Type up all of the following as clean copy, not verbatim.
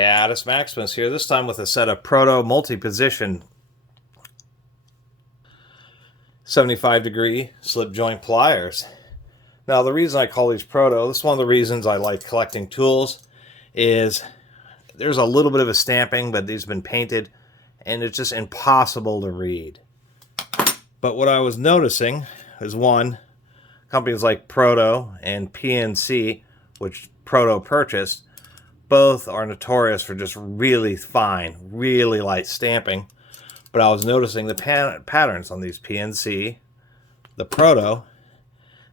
Catus Maximus here, this time with a set of Proto multi-position 75-degree slip joint pliers. Now the reason I call these Proto, this is one of the reasons I like collecting tools, is there's a little bit of a stamping, but these have been painted, and it's just impossible to read. But what I was noticing is, one, companies like Proto and PNC, which Proto purchased, both are notorious for just really fine, really light stamping. But I was noticing the patterns on these PNC, the Proto,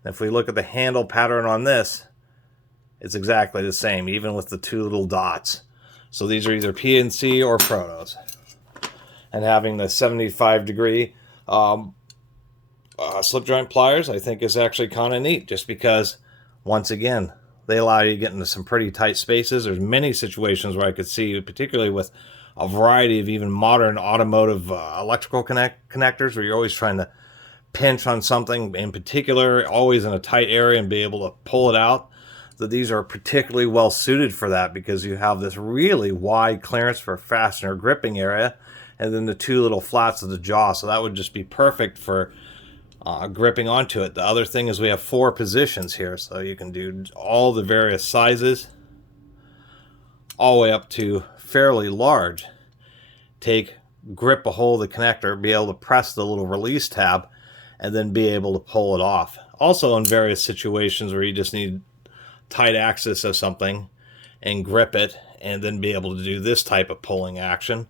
and if we look at the handle pattern on this, it's exactly the same, even with the two little dots. So these are either PNC or Protos. And having the 75-degree slip joint pliers, I think, is actually kind of neat, just because, once again, they allow you to get into some pretty tight spaces. There's many situations where I could see, particularly with a variety of even modern automotive electrical connectors, where you're always trying to pinch on something in particular, always in a tight area, and be able to pull it out. That these are particularly well suited for that, because you have this really wide clearance for fastener gripping area, and then the two little flats of the jaw. So that would just be perfect for gripping onto it. The other thing is we have 4 positions here, so you can do all the various sizes, all the way up to fairly large. Grip a hold of the connector, be able to press the little release tab, and then be able to pull it off. Also in various situations where you just need tight access of something and grip it, and then be able to do this type of pulling action.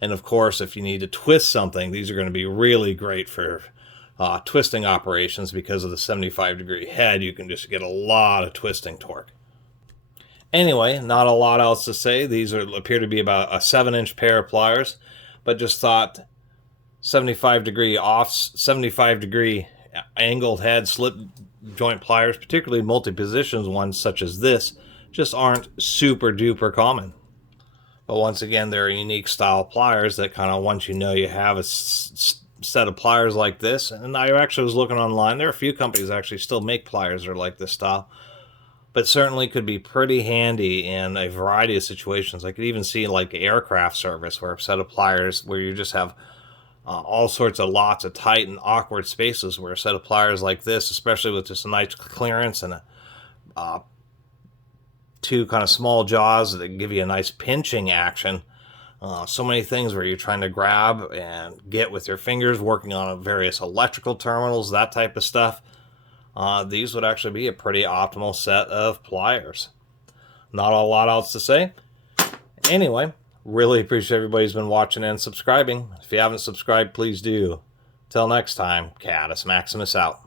And of course, if you need to twist something, these are going to be really great for twisting operations, because of the 75-degree head. You can just get a lot of twisting torque. Anyway, not a lot else to say. These appear to be about a 7-inch pair of pliers, but just thought 75-degree angled head slip joint pliers, particularly multi-positions ones such as this, just aren't super duper common. But once again, they're unique style pliers that kind of, once you know you have a set of pliers like this, and I actually was looking online, there are a few companies that actually still make pliers that are like this style, but certainly could be pretty handy in a variety of situations. I could even see like aircraft service, where a set of pliers where you just have all sorts of lots of tight and awkward spaces, where a set of pliers like this, especially with just a nice clearance and two kind of small jaws that give you a nice pinching action. So many things where you're trying to grab and get with your fingers, working on various electrical terminals, that type of stuff. These would actually be a pretty optimal set of pliers. Not a lot else to say. Anyway, really appreciate everybody's been watching and subscribing. If you haven't subscribed, please do. Till next time, Catus Maximus out.